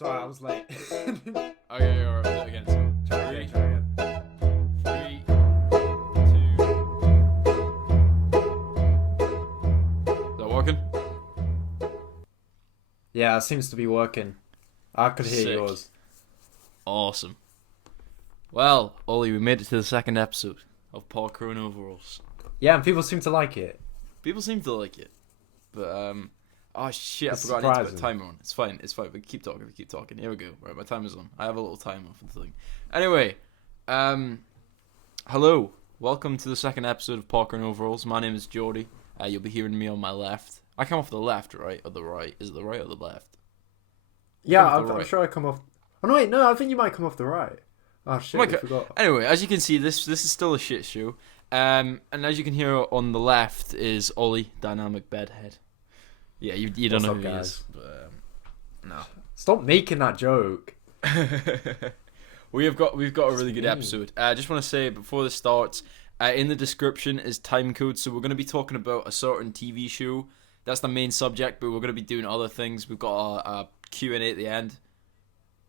Sorry, I was late. Okay, alright, do it again. So, Try again. 3, 2. Is that working? Yeah, it seems to be working. I could hear Sick. yours. Awesome. Well, Ollie, we made it to the second episode of Parka and Overalls. Yeah, and people seem to like it. People seem to like it, but oh shit, It's I forgot I need to put a surprising. timer on. It's fine. We keep talking. Here we go. Right, my timer's on. I have a little timer for the thing. Anyway, hello, welcome to the second episode of Parka and Overalls. My name is Geordie. You'll be hearing me on my left. I come off the left, right, or the right? Is it the right or the left? Yeah, Come off the I'm right. sure I come off. Oh no, wait, no, I think you might come off the right. Oh shit, I forgot. Anyway, as you can see, this is still a shit show. And as you can hear on the left is Ollie, dynamic bedhead. Yeah, you don't What's know up, who he guys? is, but no. Stop making that joke. We've got a really good mean. episode. I just want to say before this starts, in the description is time code, so we're going to be talking about a certain TV show. That's the main subject, but we're going to be doing other things. We've got a Q&A at the end.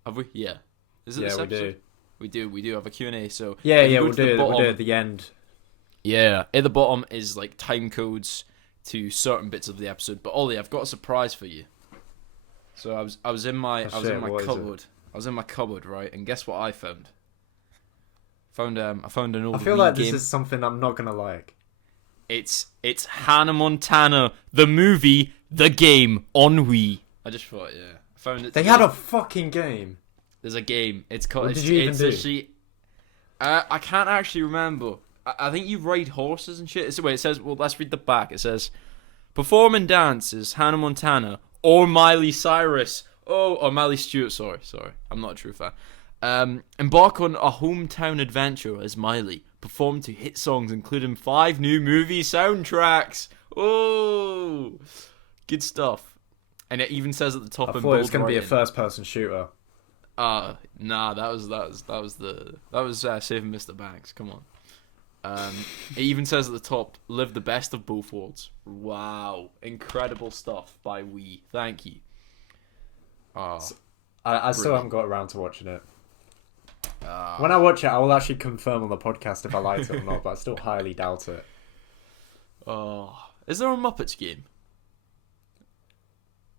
Have we? Yeah. Is it Yeah, this we episode? do. We do have a Q&A. So Yeah, if you go we'll to the do it. We'll do bottom- it at the end. Yeah, at the bottom is like time codes to certain bits of the episode. But Ollie, I've got a surprise for you. So I was in my Oh, shit, what is it? cupboard. I was in my cupboard, right? And guess what I found? I found an old I feel Wii like game. this is something I'm not gonna like. It's Hannah Montana, the movie, the game on Wii. I just thought, yeah, I found it. They today. had a fucking game. There's a game. It's called. What it's, did you even it's do? Actually, I can't actually remember. I think you ride horses and shit. It says. Well, let's read the back. It says, perform and dance is Hannah Montana or Miley Cyrus. Oh, or Miley Stewart. Sorry. I'm not a true fan. Embark on a hometown adventure as Miley. Perform to hit songs, including 5 new movie soundtracks. Oh, good stuff. And it even says at the top I in thought it was bold gonna be a writing, first-person shooter. nah, that was saving Mr. Banks. Come on. It even says at the top, live the best of both worlds. Wow, incredible stuff by Wii. Thank you. I still Brilliant. haven't got around to watching it. When I watch it, I will actually confirm on the podcast if I liked it or not, but I still highly doubt it. Is there a Muppets game?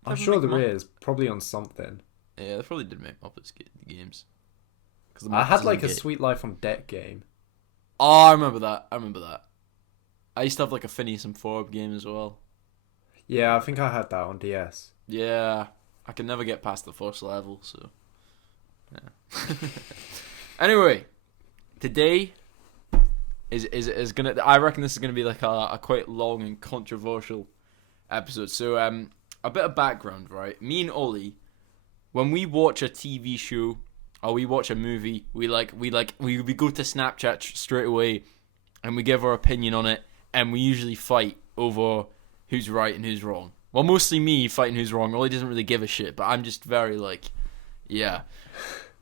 I'm They sure make there is, probably on something. Yeah, they probably did make Muppets games. 'Cause the I Muppets had is like in a game. Sweet Life on Deck game. Oh, I remember that. I used to have like a Phineas and Ferb game as well. Yeah, I think I had that on DS. Yeah, I can never get past the first level, so yeah. Anyway, today is gonna. I reckon this is gonna be like a quite long and controversial episode. So a bit of background, right? Me and Ollie, when we watch a TV show or we watch a movie, we go to Snapchat straight away, and we give our opinion on it, and we usually fight over who's right and who's wrong. Well, mostly me fighting who's wrong. Ollie doesn't really give a shit, but I'm just very like, yeah.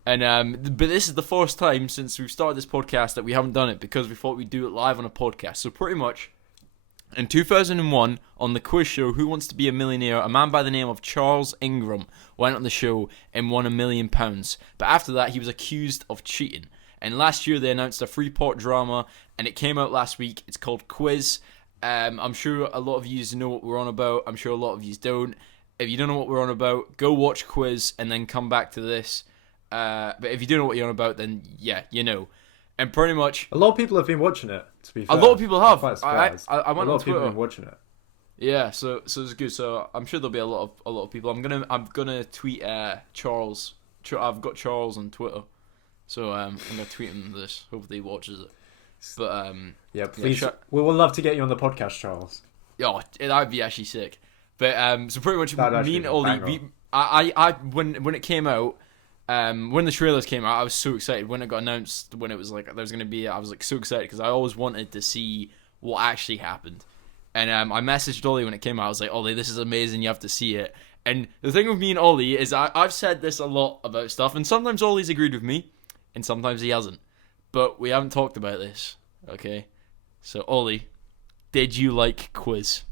And but this is the first time since we've started this podcast that we haven't done it because we thought we'd do it live on a podcast. So pretty much, in 2001, on the quiz show Who Wants to Be a Millionaire, a man by the name of Charles Ingram went on the show and won £1 million. But after that, he was accused of cheating. And last year, they announced a 3-part drama, and it came out last week. It's called Quiz. I'm sure a lot of you know what we're on about. I'm sure a lot of you don't. If you don't know what we're on about, go watch Quiz and then come back to this. But if you don't know what you're on about, then yeah, you know. And pretty much, A lot of people have been watching it, to be fair. a lot of people I'm have. quite surprised. I A went lot on of people have Twitter. been watching it. Yeah, so it's good. So I'm sure there'll be a lot of people. I'm gonna tweet Charles. I've got Charles on Twitter, so I'm gonna tweet him this. Hopefully he watches it. But Yeah, please. Yeah, we would love to get you on the podcast, Charles. yeah, that'd be actually sick. But so pretty much That'd actually me and be a Ollie, banger. I when it came out, when the trailers came out, I was so excited when it got announced. When it was like there was gonna be, I was like so excited because I always wanted to see what actually happened. And I messaged Ollie when it came out. I was like, Ollie, this is amazing. You have to see it. And the thing with me and Ollie is I've said this a lot about stuff, and sometimes Ollie's agreed with me, and sometimes he hasn't. But we haven't talked about this, okay? So Ollie, did you like Quiz?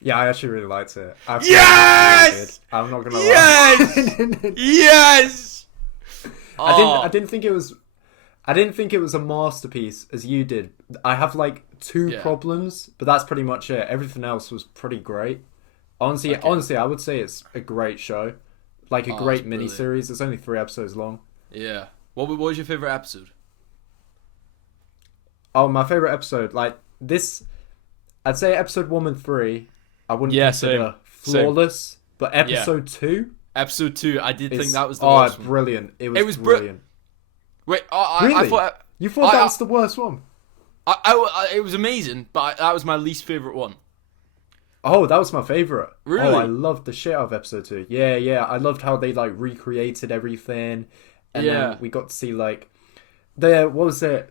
Yeah, I actually really liked it. I thought Yes! it was really good. I'm not gonna lie. Yes! I didn't think it was. I didn't think it was a masterpiece as you did. I have like two problems, but that's pretty much it. Everything else was pretty great. Honestly, I would say it's a great show, like a great miniseries. It's only 3 episodes long. Yeah. What was your favorite episode? Oh, my favorite episode, like this, I'd say episode 1 and 3. I wouldn't consider flawless, but episode 2. Episode 2, I did think that was the worst one. Brilliant! It was brilliant. Wait, really? I thought you thought that was the worst one? It was amazing, but that was my least favorite one. Oh, that was my favorite. Really? Oh, I loved the shit out of episode 2. Yeah. I loved how they like recreated everything, and then we got to see like what was it?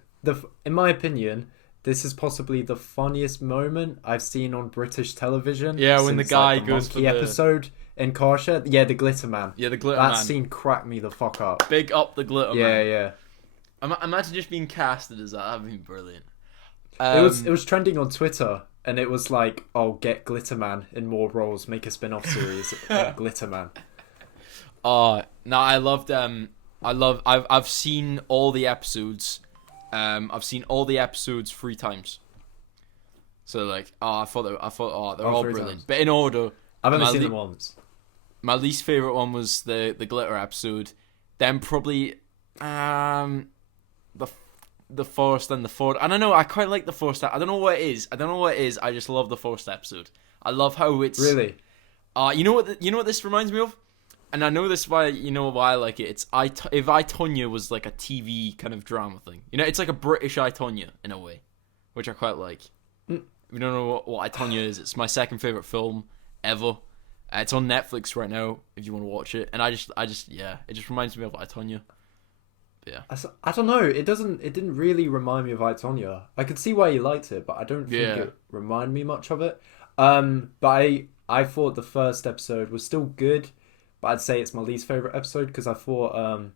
In my opinion, this is possibly the funniest moment I've seen on British television. Yeah, when the guy the goes for the episode in Karsha. Yeah, the glitter man. Yeah, the glitter man. That scene cracked me the fuck up. Big up the glitter man. Yeah. Imagine just being casted as that. That'd be brilliant. It was trending on Twitter, and it was like, "Oh, get Glitter Man in more roles. Make a spin-off series, Glitter Man." No, I loved. I've seen all the episodes. I've seen all the episodes 3 times. So like, I thought they're all brilliant. Times. But in order, I've only seen them once. My least favorite one was the glitter episode. Then probably the forest and the Ford. I don't know. I quite like the forest. I don't know what it is. I just love the forest episode. I love how it's really. You know what this reminds me of, and I know this why I like it. It's if I, Tonya was like a TV kind of drama thing. You know, it's like a British I, Tonya in a way, which I quite like. If you don't know what I, Tonya is, it's my second favorite film ever. It's on Netflix right now if you want to watch it, and it just reminds me of I, Tonya. Yeah. I don't know. It didn't really remind me of I, Tonya. I could see why you liked it, but I don't think it reminded me much of it. But I thought the first episode was still good, but I'd say it's my least favorite episode because I thought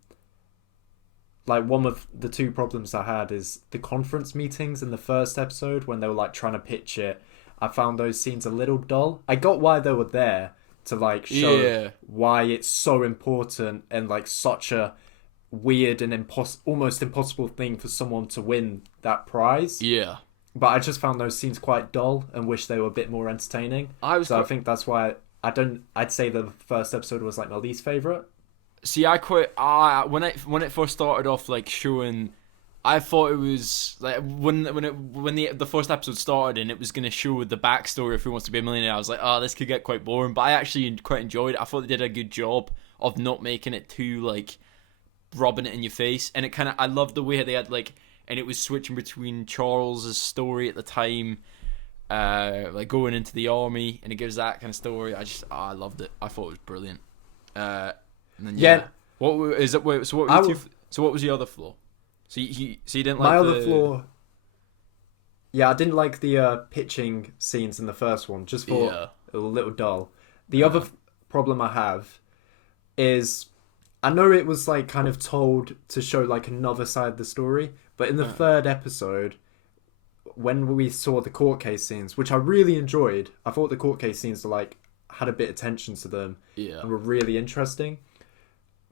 like one of the 2 problems I had is the conference meetings in the first episode when they were like trying to pitch it. I found those scenes a little dull. I got why they were there to like show why it's so important and like such a weird and almost impossible thing for someone to win that prize. Yeah. But I just found those scenes quite dull and wish they were a bit more entertaining. I think that's why I'd say the first episode was like my least favorite. See, when it first started off like showing, I thought it was like when the first episode started and it was gonna show the backstory of Who Wants to Be a Millionaire. I was like, this could get quite boring, but I actually quite enjoyed it. I thought they did a good job of not making it too like rubbing it in your face, and I loved the way they had like, and it was switching between Charles's story at the time, like going into the army, and it gives that kind of story. I loved it. I thought it was brilliant. And then what is it? Wait, so what was the other flaw? So you didn't like my other flaw? Yeah, I didn't like the pitching scenes in the first one. Just thought a little dull. The other problem I have is I know it was like kind of told to show like another side of the story, but in the third episode, when we saw the court case scenes, which I really enjoyed, I thought the court case scenes like had a bit of tension to them and were really interesting.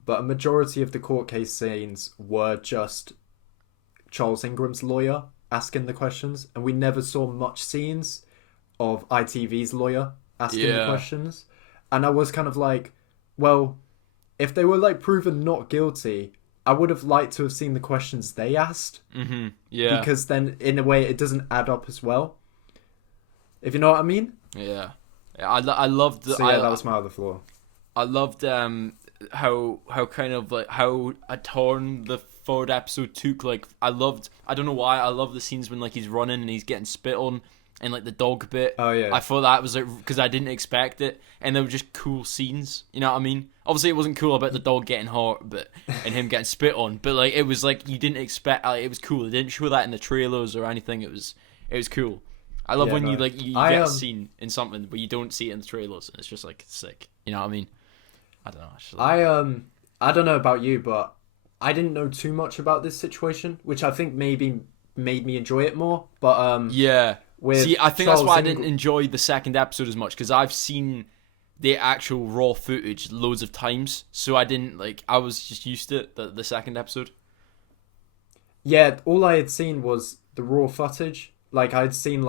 But a majority of the court case scenes were just Charles Ingram's lawyer asking the questions, and we never saw much scenes of ITV's lawyer asking the questions. And I was kind of like, well, if they were like proven not guilty, I would have liked to have seen the questions they asked. Mm-hmm. Yeah. Because then, in a way, it doesn't add up as well. If you know what I mean. Yeah. I loved. So yeah, that was my other flaw. I loved how kind of like how a turn the third episode took. Like I don't know why I love the scenes when like he's running and he's getting spit on and like the dog bit. Oh yeah. I thought that was like because I didn't expect it, and they were just cool scenes. You know what I mean? Obviously, it wasn't cool about the dog getting hurt, and him getting spit on. But like it was like you didn't expect. Like, it was cool. They didn't show that in the trailers or anything. It was cool. I love when you get a scene in something but you don't see it in the trailers, and it's just like sick. You know what I mean? I don't know. I don't know about you, but I didn't know too much about this situation, which I think maybe made me enjoy it more. But with See, I think Charles that's why I Ingram. didn't enjoy the second episode as much, because I've seen the actual raw footage loads of times, so I didn't I was just used to it, the second episode. Yeah, all I had seen was the raw footage. Like I'd seen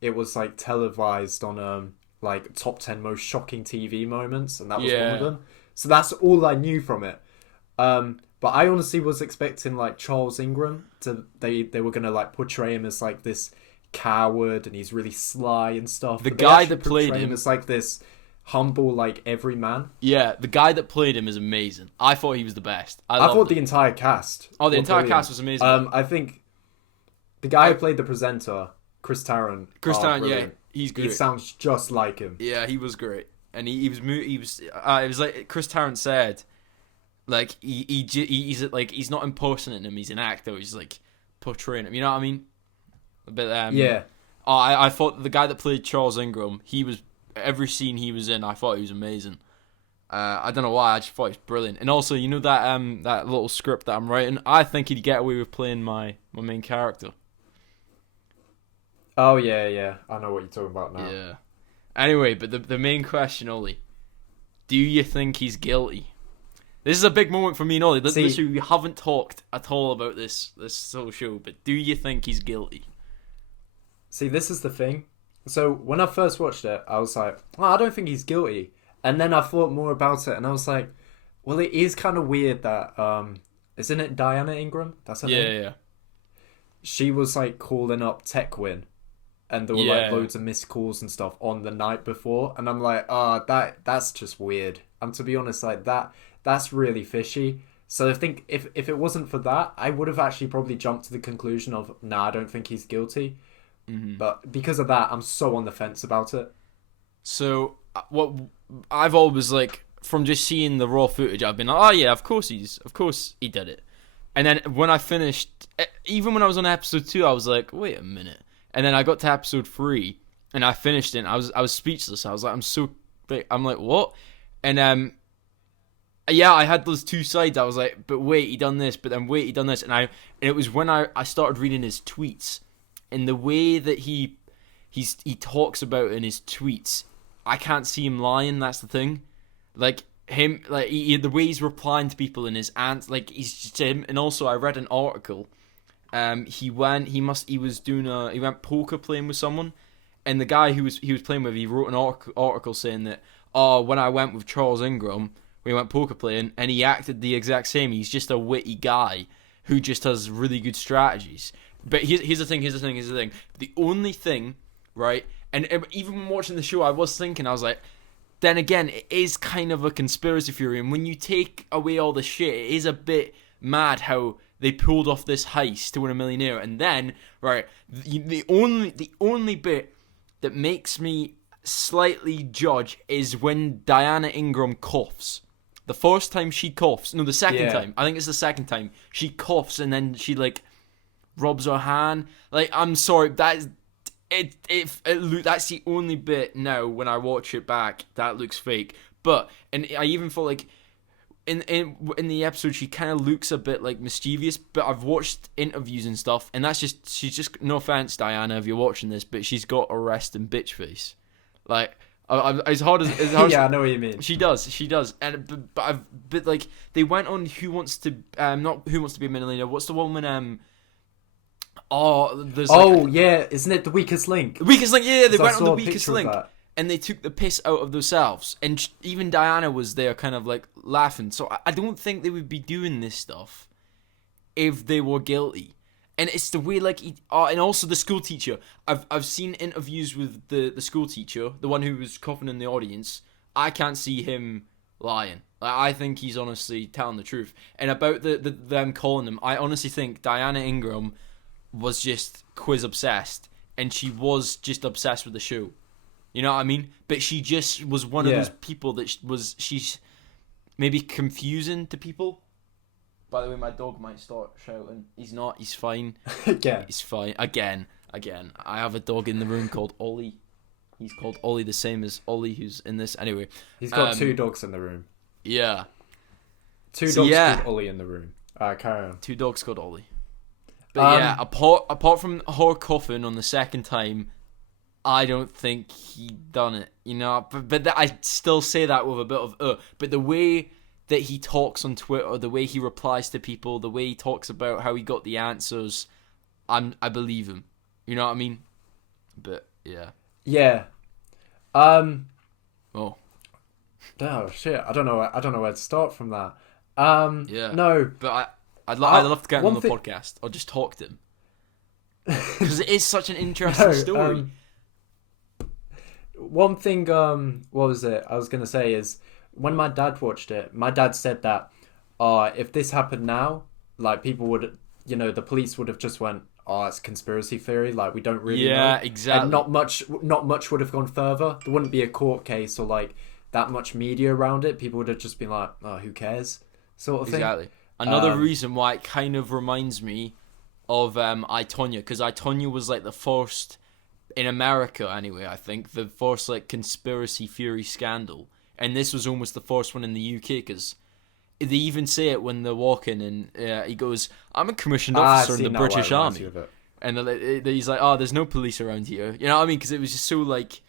it was like televised on like top 10 most shocking TV moments, and that was one of them. So that's all I knew from it. But I honestly was expecting like Charles Ingram to they were gonna like portray him as like this coward and he's really sly and stuff. The But they guy actually that played portray him as like this humble like everyman. Yeah, the guy that played him is amazing. I thought he was the best. I thought the entire cast. Oh, the were entire brilliant. cast was amazing. I think the guy who played the presenter, Chris Tarrant. Yeah, he's good. He sounds just like him. Yeah, he was great, and he was it was like Chris Tarrant said, like he's like he's not impersonating him, he's an actor. He's like portraying him. You know what I mean? But yeah. I thought the guy that played Charles Ingram, he was every scene he was in, I thought he was amazing. I don't know why, I just thought he was brilliant. And also, you know that little script that I'm writing, I think he'd get away with playing my main character. Oh yeah, I know what you're talking about now. Yeah. Anyway, but the main question, Ollie, do you think he's guilty? This is a big moment for me and Ollie. Literally, we haven't talked at all about this whole show, but do you think he's guilty? See, this is the thing. So when I first watched it, I was like, oh, I don't think he's guilty. And then I thought more about it, and I was like, well, it is kind of weird that isn't it Diana Ingram? That's her name. Yeah. She was like calling up Techwin, and there were like loads of missed calls and stuff on the night before, and I'm like, that's just weird. And to be honest, like that's really fishy. So I think if it wasn't for that, I would have actually probably jumped to the conclusion of, nah, I don't think he's guilty. Mm-hmm. But because of that, I'm so on the fence about it. So what I've always from just seeing the raw footage, I've been like, oh yeah, of course he did it. And then when I finished, even when I was on episode 2, I was like, wait a minute. And then I got to episode 3, and I finished it. And I was speechless. I was like, I'm like, what? And yeah, I had those two sides. I was like, but wait, he done this. But then wait, he done this. And it was when I started reading his tweets, and the way that he talks about in his tweets, I can't see him lying. That's the thing. The way he's replying to people in his answers, he's just him. And also, I read an article. He went poker playing with someone, and the guy he was playing with, he wrote an article saying that, when I went with Charles Ingram, we went poker playing, and he acted the exact same. He's just a witty guy who just has really good strategies. But here's the thing. The only thing, right? And even when watching the show, I was thinking, I was like, then again, it is kind of a conspiracy theory. And when you take away all the shit, it is a bit mad how they pulled off this heist to win a millionaire. And then, right, the only bit that makes me slightly judge is when Diana Ingram coughs. The first time she coughs, no, the second time. I think it's the second time she coughs, and then she rubs her hand. I'm sorry, that's the only bit now when I watch it back that looks fake. But and I even felt in the episode she kind of looks a bit mischievous. But I've watched interviews and stuff, and she's just, no offense, Diana, if you're watching this, but she's got a resting bitch face. As hard as yeah, I know what you mean. She does, and but they went on Who Wants to not Who Wants to Be a Millionaire. What's the one when yeah, isn't it The Weakest Link? The Weakest Link, yeah, they went on The Weakest Link, and they took the piss out of themselves, and even Diana was there, kind of laughing. So I don't think they would be doing this stuff if they were guilty. And it's the way, and also the school teacher. I've seen interviews with the school teacher, the one who was coughing in the audience. I can't see him lying. I think he's honestly telling the truth. And about them calling him, I honestly think Diana Ingram was just quiz obsessed, and she was just obsessed with the show. You know what I mean? But she just was one of those people that she's maybe confusing to people. By the way, my dog might start shouting. He's not. He's fine. Again. He's fine. Again. I have a dog in the room called Ollie. He's called Ollie, the same as Ollie, who's in this. Anyway. He's got 2 dogs in the room. Yeah. 2 dogs called Ollie in the room. Carry on. 2 dogs called Ollie. But yeah, apart from her coughing on the second time, I don't think he done it. You know, but I still say that with a bit of But the way that he talks on Twitter, the way he replies to people, the way he talks about how he got the answers, I believe him. You know what I mean? But yeah. Yeah. Oh. Oh shit! I don't know where to start from that. Yeah. No, but I'd love to get him on the podcast or just talk to him because it is such an interesting story. One thing, what was it? I was gonna say is when my dad watched it, my dad said that, if this happened now, like people would, the police would have just went, oh, it's conspiracy theory. Like we don't really know. Yeah, exactly. And not much would have gone further. There wouldn't be a court case or like that much media around it. People would have just been like, oh, who cares, sort of thing. Exactly. Another reason why it kind of reminds me of I, Tonya, because I, Tonya was like the first in America anyway. I think the first like conspiracy theory scandal, and this was almost the first one in the UK because they even say it when they're walking, and he goes, "I'm a commissioned officer in the British Army," and he's like, "Oh, there's no police around here." You know what I mean? Because it was just so like,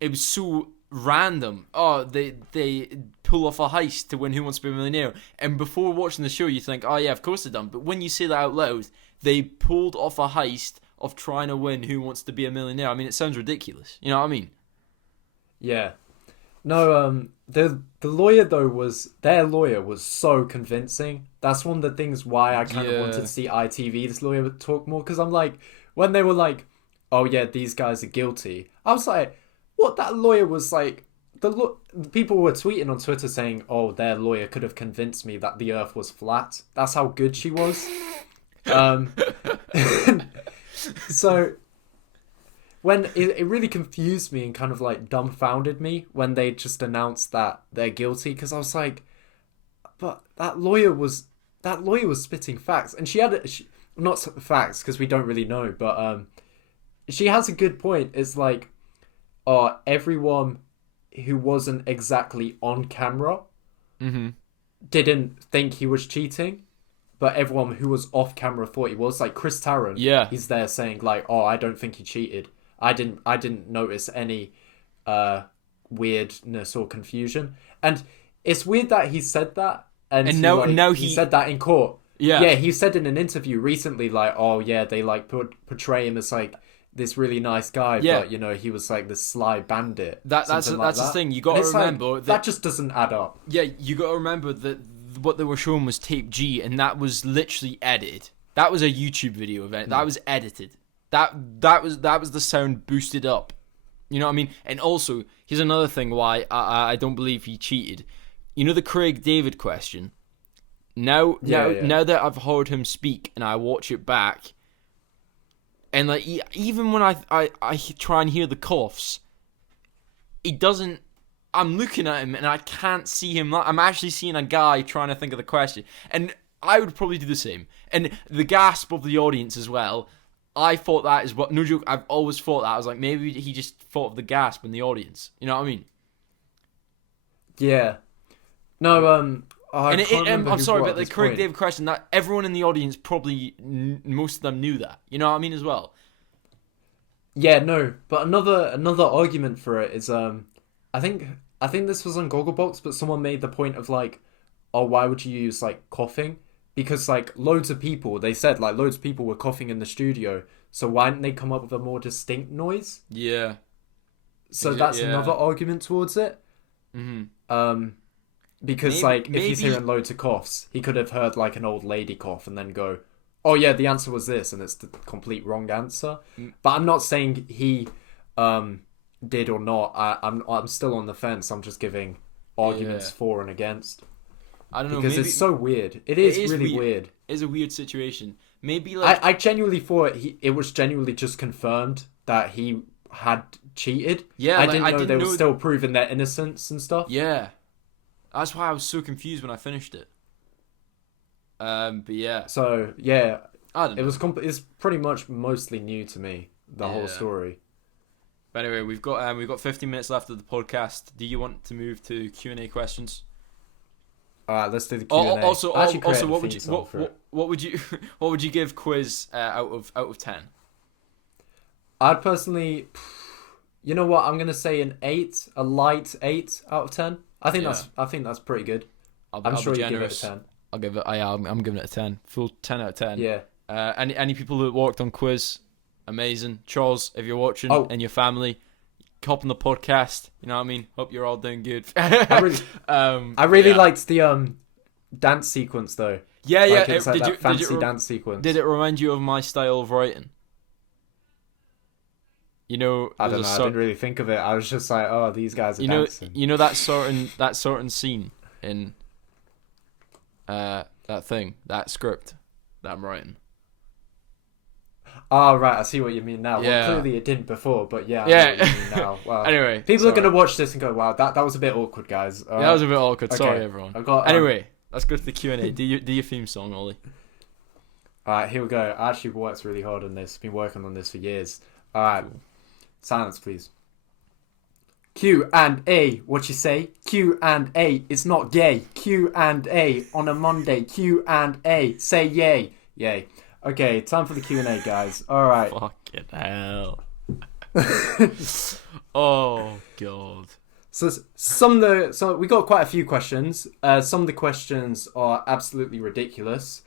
it was so random. Oh, they pull off a heist to win Who Wants to Be a Millionaire, and before watching the show, you think, "Oh yeah, of course they done." But when you say that out loud, they pulled off a heist of trying to win Who Wants to Be a Millionaire. I mean, it sounds ridiculous. You know what I mean? Yeah. No, the lawyer though their lawyer was so convincing. That's one of the things why I kind of wanted to see ITV. This lawyer would talk more because I'm like, when they were like, "Oh yeah, these guys are guilty," I was like, what? That lawyer was like, the people were tweeting on Twitter saying, "Oh, their lawyer could have convinced me that the Earth was flat." That's how good she was. So when it really confused me and kind of like dumbfounded me when they just announced that they're guilty, because I was like, but that lawyer was spitting facts, and not facts because we don't really know, but she has a good point. It's like, everyone who wasn't exactly on camera didn't think he was cheating, but everyone who was off camera thought he was. Like Chris Tarrant, he's there saying like, "Oh, I don't think he cheated. I didn't notice any weirdness or confusion." And it's weird that he said that, and now he said that in court. Yeah, he said in an interview recently, like, "Oh yeah, they like portray him as like this really nice guy, but he was like this sly bandit." That's the thing. You got to remember that just doesn't add up. Yeah, you got to remember that what they were showing was tape G, and that was literally edited. That was a YouTube video event. That was edited. That was the sound boosted up. You know what I mean? And also, here's another thing why I don't believe he cheated. You know the Craig David question? Now that I've heard him speak and I watch it back, and like even when I try and hear the coughs, he doesn't. I'm looking at him and I can't see him. I'm actually seeing a guy trying to think of the question, and I would probably do the same. And the gasp of the audience as well. I thought that is what, no joke, I've always thought that. I was like, maybe he just thought of the gasp in the audience. You know what I mean? Yeah. No, I'm sorry, but the Craig David question, that everyone in the audience probably, most of them knew that. You know what I mean as well? Yeah, no, but another argument for it is, I think this was on Gogglebox, but someone made the point of like, oh, why would you use like coughing? Because like loads of people were coughing in the studio, so why didn't they come up with a more distinct noise? Yeah. So that's another argument towards it. Mm-hmm. Because maybe if he's hearing loads of coughs, he could have heard like an old lady cough and then go, "Oh yeah, the answer was this," and it's the complete wrong answer. But I'm not saying he did or not. I'm still on the fence. I'm just giving arguments for and against. I don't know, because it's so weird. It is really weird. It's a weird situation. Maybe like I genuinely thought it was genuinely just confirmed that he had cheated. Yeah, I didn't know they were still proving their innocence and stuff. Yeah, that's why I was so confused when I finished it. But yeah. So yeah, I don't know. It's pretty much mostly new to me, the whole story. But anyway, we've got 15 minutes left of the podcast. Do you want to move to Q&A questions? Alright, let's do the Q&A. Also, what what would you what would you give Quiz out of 10? I'd personally, you know what? I'm gonna say an 8, a light 8 out of 10. I think that's pretty good. I'm sure you give it a 10. I'll give it. I'm giving it a 10. Full 10 out of 10. Yeah. Any people that worked on Quiz, amazing. Charles, if you're watching and your family, hop on the podcast. You know what I mean? Hope you're all doing good. I really liked the dance sequence though. Yeah, like, it's like that fancy dance sequence. Did it remind you of my style of writing? You know, I don't know. I didn't really think of it. I was just like, oh, these guys are dancing. You know that certain scene in that script that I'm writing. Oh, right, I see what you mean now. Yeah. Well, clearly it didn't before, but yeah, I know what you mean now. Well, anyway, people are going to watch this and go, wow, that was a bit awkward, guys. That was a bit awkward. Okay. Sorry, everyone. Anyway, let's go to the Q&A. Do your theme song, Ollie. Alright, here we go. I actually worked really hard on this. Been working on this for years. Alright, cool. Silence, please. Q&A, what you say? Q&A, it's not gay. Q&A on a Monday. Q&A, say yay. Yay. Okay, time for the Q&A, guys. Alright. Fucking hell. Oh, God. So we got quite a few questions. Some of the questions are absolutely ridiculous.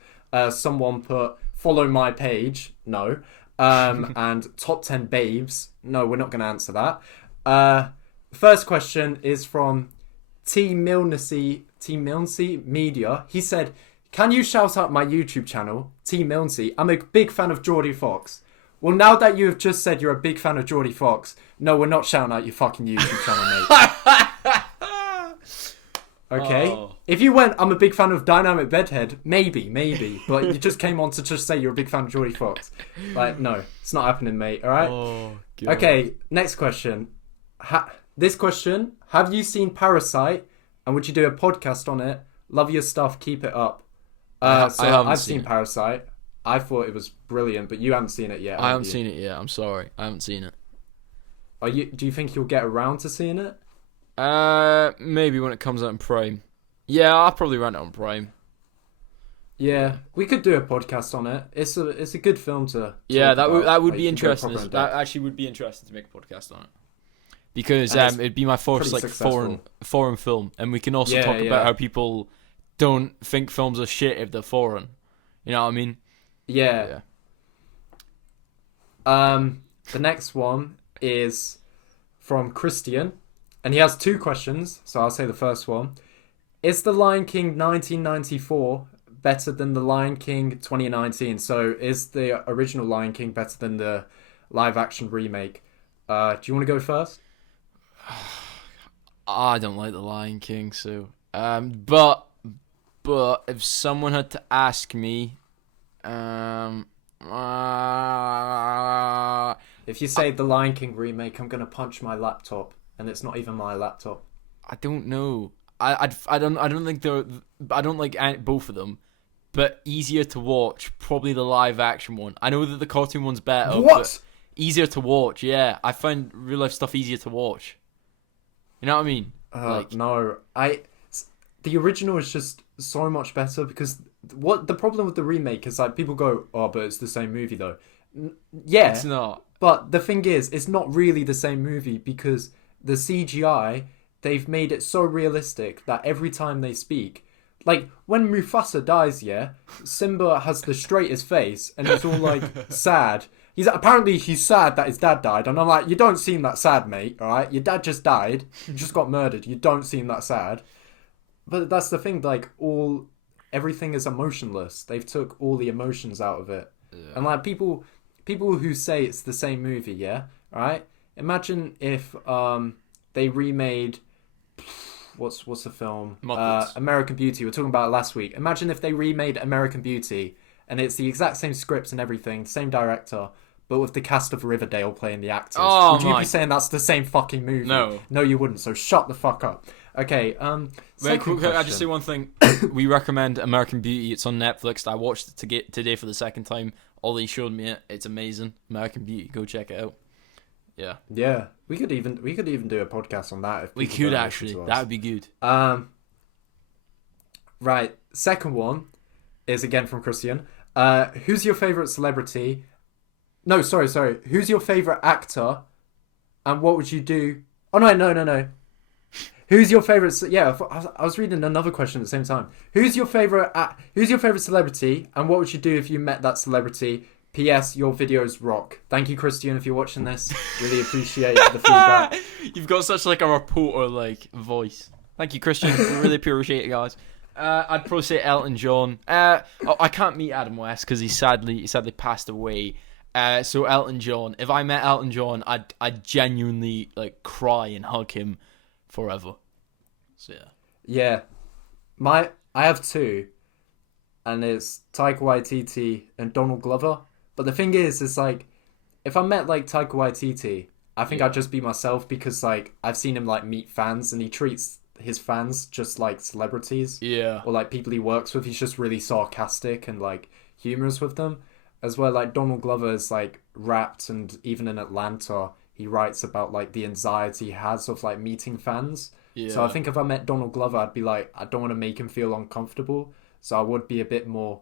Someone put, follow my page. No. And top 10 babes. No, we're not going to answer that. First question is from T Milnesy Media. He said, can you shout out my YouTube channel, T Milnesy? I'm a big fan of Geordie Fox. Well, now that you have just said you're a big fan of Geordie Fox, no, we're not shouting out your fucking YouTube channel, mate. Okay? Oh. If you went, I'm a big fan of Dynamic Bedhead, maybe. But you just came on to just say you're a big fan of Geordie Fox. Like, no, it's not happening, mate, alright? Oh, okay, next question. This question, have you seen Parasite? And would you do a podcast on it? Love your stuff, keep it up. I've seen Parasite. I thought it was brilliant, but you haven't seen it yet. I haven't seen it yet. I'm sorry, I haven't seen it. Do you think you'll get around to seeing it? Maybe when it comes out in Prime. Yeah, I'll probably rent it on Prime. Yeah, we could do a podcast on it. It's a good film to. Yeah, that would be interesting. That actually would be interesting to make a podcast on it. Because it'd be my first foreign film, and we can also talk about how people don't think films are shit if they're foreign. You know what I mean? Yeah. The next one is from Christian, and he has 2 questions, so I'll say the first one. Is The Lion King 1994 better than The Lion King 2019? So is the original Lion King better than the live-action remake? Do you want to go first? I don't like The Lion King, so... But if someone had to ask me... If you say The Lion King remake, I'm gonna punch my laptop, and it's not even my laptop. I don't know. I don't think they're... I don't like both of them, but easier to watch, probably the live action one. I know that the cartoon one's better. What? But easier to watch, yeah. I find real life stuff easier to watch. You know what I mean? No, the original is just so much better because what the problem with the remake is like people go, oh, but it's the same movie though. Yeah, it's not. But the thing is, it's not really the same movie because the CGI, they've made it so realistic that every time they speak, like when Mufasa dies, Simba has the straightest face and he's all like sad. He's sad that his dad died, and I'm like, you don't seem that sad, mate. All right, your dad just died, you just got murdered. You don't seem that sad. But that's the thing, like everything is emotionless. They've took all the emotions out of it, and like people who say it's the same movie, yeah, right? Imagine if they remade what's the film? American Beauty. We were talking about it last week. Imagine if they remade American Beauty, and it's the exact same scripts and everything, same director, but with the cast of Riverdale playing the actors. Would you be saying that's the same fucking movie? No, you wouldn't. So shut the fuck up. Okay. Wait, I just say one thing. We recommend American Beauty. It's on Netflix. I watched it today for the second time. Ollie showed me it. It's amazing. American Beauty. Go check it out. Yeah. Yeah. We could even do a podcast on that. If we could actually. That would be good. Right. Second one. is again from Christian. Who's your favorite celebrity? No, sorry. Who's your favorite actor? And what would you do? Oh no. Who's your favorite? Yeah, I was reading another question at the same time. Who's your favorite? Who's your favorite celebrity? And what would you do if you met that celebrity? P.S. Your videos rock. Thank you, Christian, if you're watching this. Really appreciate the feedback. You've got such like a reporter like voice. Thank you, Christian. Really appreciate it, guys. I'd probably say Elton John. I can't meet Adam West because he sadly passed away. So Elton John. If I met Elton John, I'd genuinely like cry and hug him forever. So yeah. I have two, and it's Taika Waititi and Donald Glover. But the thing is like, if I met like Taika Waititi, I think I'd just be myself because like I've seen him like meet fans and he treats his fans just like celebrities. Yeah. Or like people he works with. He's just really sarcastic and like humorous with them. As well, like Donald Glover is like rapped, and even in Atlanta, he writes about like the anxiety he has of like meeting fans. Yeah. So I think if I met Donald Glover, I'd be like, I don't want to make him feel uncomfortable. So I would be a bit more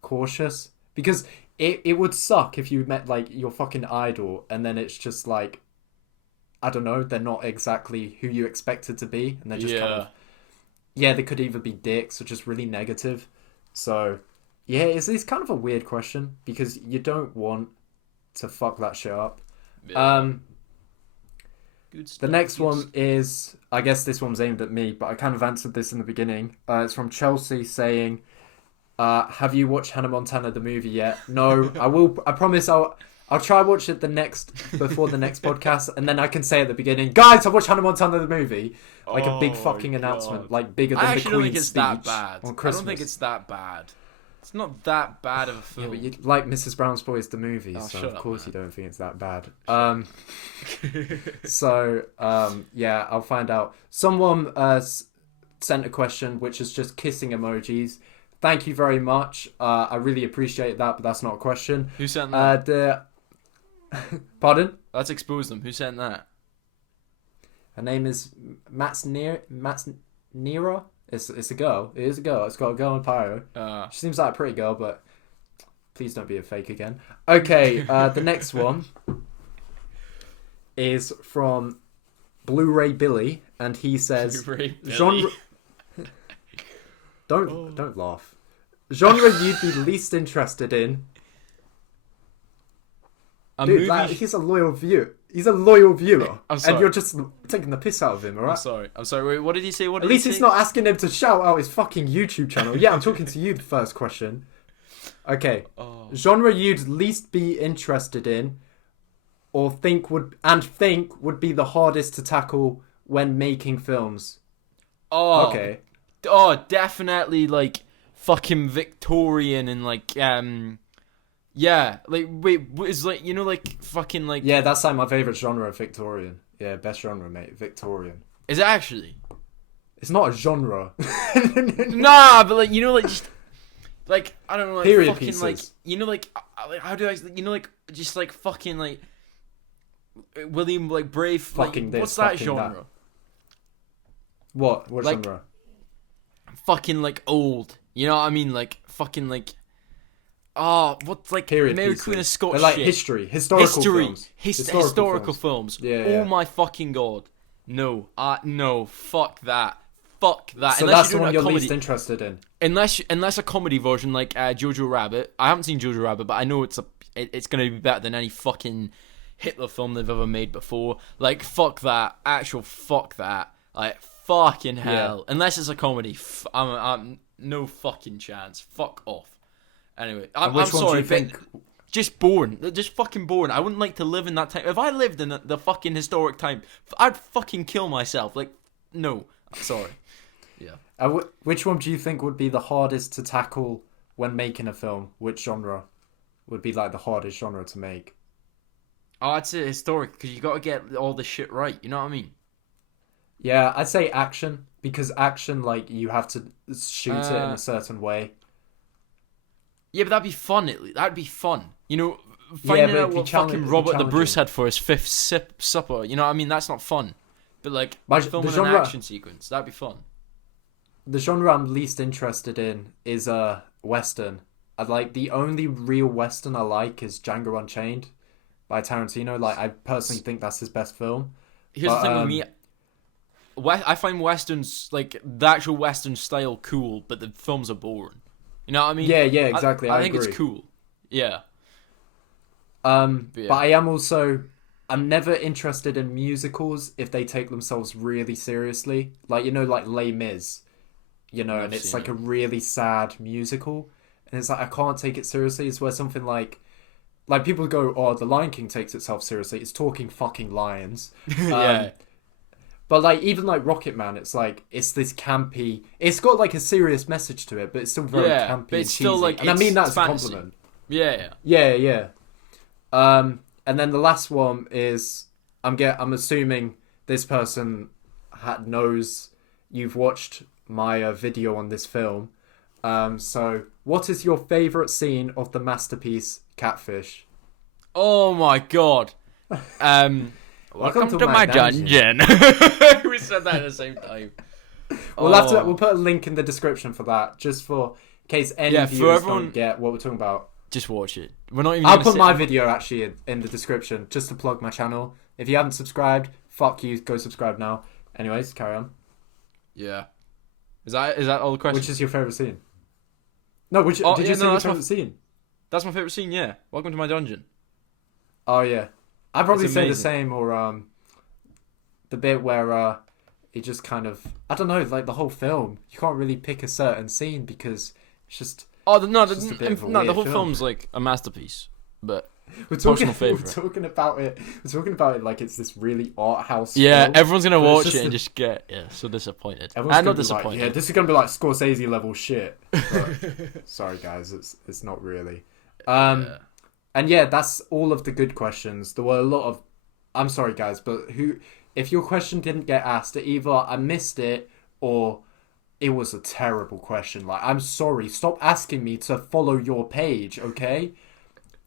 cautious because it would suck if you met like your fucking idol and then it's just like, I don't know, they're not exactly who you expected to be, and they're just kind of, they could either be dicks or just really negative. So yeah, it's kind of a weird question because you don't want to fuck that shit up. Yeah. The next one is, I guess this one's aimed at me, but I kind of answered this in the beginning. It's from Chelsea saying, have you watched Hannah Montana the movie yet? No, I will. I promise I'll try watch it before the next podcast, and then I can say at the beginning, guys, I watched Hannah Montana the movie, like a big fucking announcement, like bigger than the Queen's speech on Christmas. I don't think it's that bad. It's not that bad of a film. Yeah, but you like Mrs. Brown's Boys the movie, so of course you don't think it's that bad. Yeah, I'll find out. Someone sent a question, which is just kissing emojis. Thank you very much. I really appreciate that, but that's not a question. Who sent that? Pardon? Let's expose them. Who sent that? Her name is Nira. It's a girl. It is a girl. It's got a girl in Pyro. She seems like a pretty girl, but please don't be a fake again. Okay, the next one is from Blu-ray Billy, and he says genre. Don't laugh. Genre you'd be least interested in. Dude, like, he's a loyal viewer. He's a loyal viewer. I'm sorry. And you're just taking the piss out of him, alright? I'm sorry. Wait, what did he say? At least he's not asking him to shout out his fucking YouTube channel. Yeah, I'm talking to you, the first question. Okay. Genre you'd least be interested in or think would be the hardest to tackle when making films. Okay. Definitely like fucking Victorian and like yeah, like wait, is like like fucking like yeah, that's like my favorite genre, Victorian. Yeah, best genre, mate, Victorian. Is it actually? It's not a genre. Nah, but like like just like I don't know, like period fucking pieces. like how do I like just like fucking like William like Brave fucking like, this, what's that genre? That. What like, genre? Fucking like old, you know what I mean? Like fucking like what's like period Mary pieces. Queen of Scots? They're like shit. historical films. Historical films. Yeah. Oh my fucking god! No, no, fuck that. Fuck that. So unless that's the one you're least interested in. Unless a comedy version like Jojo Rabbit. I haven't seen Jojo Rabbit, but I know it's gonna be better than any fucking Hitler film they've ever made before. Like fuck that. Actual fuck that. Like fucking hell. Yeah. Unless it's a comedy, I'm no fucking chance. Fuck off. Anyway, I'm sorry, but just boring. Just fucking boring. I wouldn't like to live in that time. If I lived in the fucking historic time, I'd fucking kill myself. Like, no. Sorry. Yeah. Which one do you think would be the hardest to tackle when making a film? Which genre would be like the hardest genre to make? Oh, I'd say historic because you got to get all the shit right. You know what I mean? Yeah, I'd say action because action, like you have to shoot it in a certain way. Yeah, but that'd be fun. That'd be fun. You know, finding out what fucking Robert the Bruce had for his fifth supper. You know what I mean? That's not fun. But like filming an action sequence, that'd be fun. The genre I'm least interested in is Western. I like the only real Western I like is Django Unchained by Tarantino. Like, I personally think that's his best film. Here's the thing with me. I find Westerns, like, the actual Western style cool, but the films are boring. You know what I mean? Yeah, exactly. I think agree. it's cool. Yeah. But I am also... I'm never interested in musicals if they take themselves really seriously. Like, like Les Mis, and it's like a really sad musical. And it's like, I can't take it seriously. It's where something like people go, oh, The Lion King takes itself seriously. It's talking fucking lions. Yeah. But like, even like Rocket Man, it's like, it's this campy, it's got like a serious message to it, but it's still very campy but it's and still cheesy. like, And I mean that as a fantasy. compliment. Yeah. And then the last one is, I'm assuming this person knows you've watched my video on this film. So what is your favourite scene of the masterpiece Catfish? Oh my god. Welcome to my dungeon. We said that at the same time. We'll put a link in the description for that, just for in case any viewers don't get what we're talking about. Just watch it. We're not even. I'll put my video actually in the description just to plug my channel. If you haven't subscribed, fuck you. Go subscribe now. Anyways, carry on. Yeah. Is that all the questions? Which is your favorite scene? No, did you say your favorite scene? That's my favorite scene. Yeah. Welcome to my dungeon. Oh yeah, I'd probably say the same, or the bit where it just kind of, I don't know, like the whole film. You can't really pick a certain scene because it's just. Oh the whole film's like a masterpiece, but we're talking about it like it's this really art house. Yeah, film, everyone's gonna watch it and just get so disappointed. I'm not disappointed. Like, this is gonna be like Scorsese level shit. But, sorry guys, it's not really. And yeah, that's all of the good questions. There were a lot of. I'm sorry guys, but if your question didn't get asked, either I missed it or it was a terrible question. Like, I'm sorry. Stop asking me to follow your page, okay?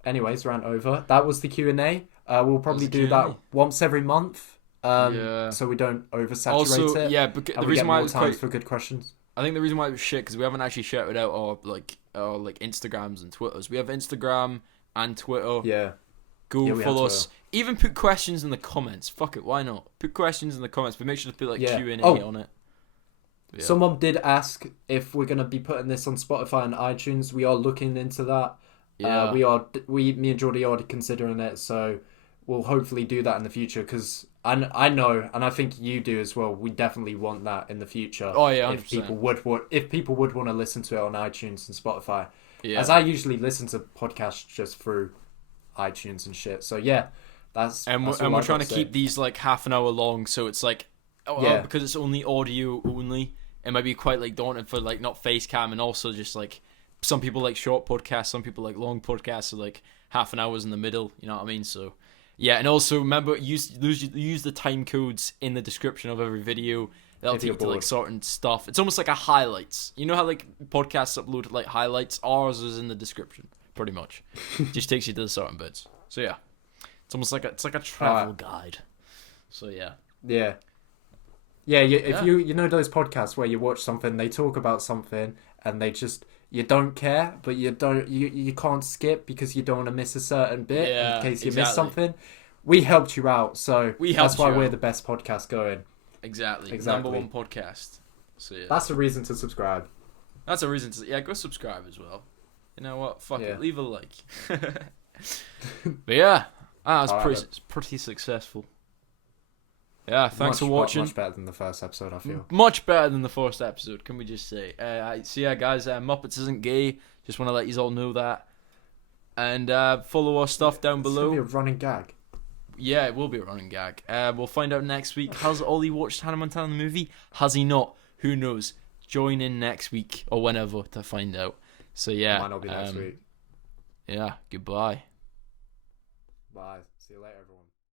Anyways, rant over. That was the Q&A. We'll probably do that once every month, so we don't oversaturate also, it. Yeah, because the reason why it was quite for good questions. I think the reason why it was shit because we haven't actually shouted out our Instagrams and Twitters. We have Instagram and Twitter. Yeah. Go follow us. Even put questions in the comments. Fuck it, why not? Put questions in the comments, but make sure to put Q&A on it. Yeah. Someone did ask if we're going to be putting this on Spotify and iTunes. We are looking into that. Yeah. Me and Jordy are considering it, so we'll hopefully do that in the future because I know, and I think you do as well, we definitely want that in the future. Oh yeah, 100%. If people would want to listen to it on iTunes and Spotify. Yeah. As I usually listen to podcasts just through iTunes and shit. So yeah, we're trying to keep these like half an hour long, so it's like because it's only audio only, it might be quite like daunting for like not face cam, and also just like some people like short podcasts, some people like long podcasts, so like half an hour's in the middle, you know what I mean? So yeah, and also remember use the time codes in the description of every video. That'll take you to like certain stuff. It's almost like a highlights. You know how like podcasts upload like highlights? Ours is in the description, pretty much. Just takes you to the certain bits. So yeah, it's almost like a travel guide. So yeah. Yeah. Yeah, if you know those podcasts where you watch something, they talk about something, and they just you don't care, but you can't skip because you don't want to miss a certain bit in case you miss something. We helped you out, so that's why we're the best podcast going. Exactly. Number one podcast. So yeah, that's a reason to subscribe. That's a reason to go subscribe as well. You know what? Fuck it, leave a like. But yeah, that was pretty successful. Yeah, thanks for watching. Much better than the first episode, I feel. Much better than the first episode, can we just say. So yeah, guys, Muppets isn't gay. Just want to let you all know that. And follow our stuff down below. It's going to be a running gag. Yeah, it will be a running gag. We'll find out next week. Has Ollie watched Hannah Montana the movie? Has he not? Who knows? Join in next week or whenever to find out. So yeah. It might not be next week. Yeah, goodbye. Bye. See you later, everyone.